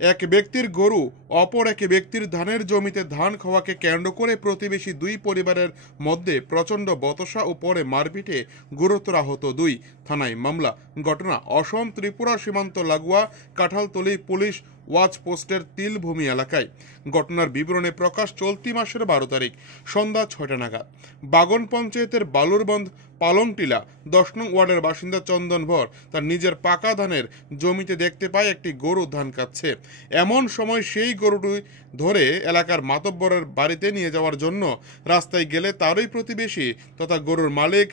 এক ব্যক্তির গরু অপর এক ব্যক্তির ধানের জমিতে ধান খাওয়াকে কেন্দ্র করে প্রতিবেশী দুই পরিবারের মধ্যে প্রচণ্ড বচসা ও পরে মারপিটে গুরুতর আহত দুই। থানায় মামলা। ঘটনা অসম ত্রিপুরা সীমান্ত লাগোয়া কাঁঠালতলী পুলিশ ওয়াচ পোস্টের তিলভূমি এলাকায়। ঘটনার বিবরণে প্রকাশ চলতি মাসের 12 তারিখ সন্ধ্যা 6টা নাগাদ বাগন পঞ্চায়েতের বালুরবন্ধ পালংটিলা 10 নং ওয়ার্ডের বাসিন্দা চন্দন ভর তার নিজের পাকা ধানের জমিতে দেখতে পায় একটি গরু ধান খাচ্ছে। এমন সময় সেই গরুটি ধরে এলাকার মাতব্বরের বাড়িতে নিয়ে যাওয়ার জন্য রাস্তায় গেলে তারই প্রতিবেশী তথা গরুর মালিক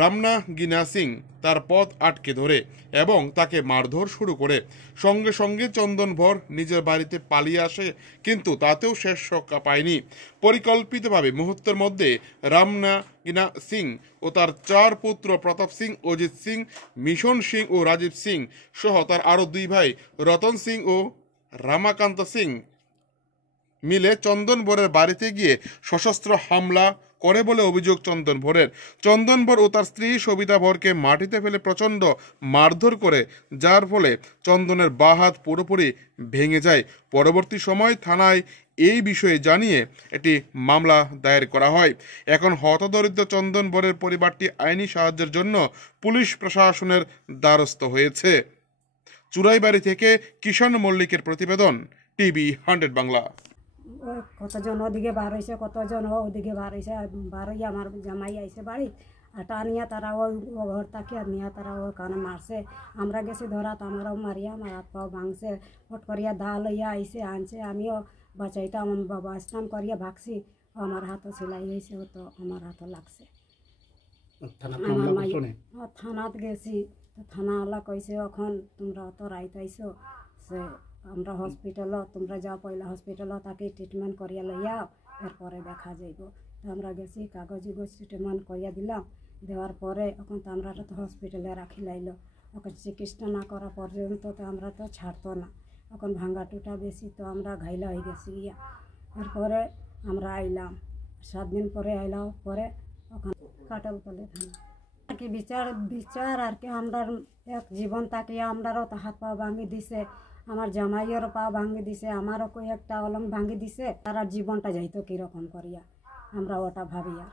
রামনা গিনা সিং তার পথ আটকে ধরে এবং তাকে মারধর শুরু করে। সঙ্গে সঙ্গে চন্দন ভর নিজের বাড়িতে পালিয়ে আসে, কিন্তু তাতেও শেষ রক্ষা পায়নি। পরিকল্পিতভাবে মুহূর্তের মধ্যে রামনা গিনা সিং ও তার 4 পুত্র প্রতাপ সিং, অজিত সিং, মিশন সিং ও রাজীব সিং সহ তার আরও 2 ভাই রতন সিং ও রামাকান্ত সিং মিলে চন্দন ভরের বাড়িতে গিয়ে সশস্ত্র হামলা করে বলে অভিযোগ চন্দন ভরের। চন্দন ভর ও তার স্ত্রী সবিতা ভরকে মাটিতে ফেলে প্রচণ্ড মারধর করে, যার ফলে চন্দনের বাঁ হাত পুরোপুরি ভেঙে যায়। পরবর্তী সময় থানায় এই বিষয়ে জানিয়ে একটি মামলা দায়ের করা হয়। এখন হতদরিদ্র চন্দন ভরের পরিবারটি আইনি সাহায্যের জন্য পুলিশ প্রশাসনের দ্বারস্থ হয়েছে। চুরাইবাড়ি থেকে কিষাণ মল্লিকের প্রতিবেদন, টিভি 100 বাংলা। কতজন ওদিকে বার হয়েছে, কতজন ওদিকে বার হয়েছে, বার হয়ে আমার জামাই আইসে বাড়ি আটা নিয়ে তারা ওই ঘর তাকিয়ে নিয়ে তারা ওখানে মারছে। আমরা গেছি ধরাত, আমারও মারিয়া আমার হাত পাও ভাঙছে। ফট করিয়া দা লইয়া আইসে আনছে, আমিও বাঁচাইতাম, আমার বাবা স্নান করিয়া ভাগছি, আমার হাতও সেলাই হয়েছে, তো আমার হাতও লাগছে। আমার মাই থানাত গেছি, তো থানাওয়ালা কইছে এখন তোমরা অত রাইত আইসো, সে আমরা হসপিটাল তোমরা যাও, পয়লা হসপিটাল তাকে ট্রিটমেন্ট করিয়া লইয়াও, এরপরে দেখা যাইব। তো আমরা গেছি, কাগজ ট্রিটমেন্ট করিয়া দিলাম, দেওয়ার পরে এখন তো আমরা তো হসপিটালে রাখি লাইল। ওকে চিকিৎসা না করা পর্যন্ত তো আমরা তো ছাড়তো না। এখন ভাঙ্গা টুটা বেশি, তো আমরা ঘাইলা হয়ে গেছি গিয়া। এরপরে আমরা আইলাম, 7 দিন পরে আইলাম, পরে ওখানে কাঁঠালতলী থানা আর কি বিচার আর কি আমরা এক জীবন তাকিয়ে আমরারও তো হাত পা ভাঙি দিছে, আমার জামাইয়েরও পা ভাঙি দিছে, আমারও কই একটা অলং ভাঙি দিছে, তার জীবনটা যাইতো কীরকম করিয়া আমরা ওটা ভাবি। আর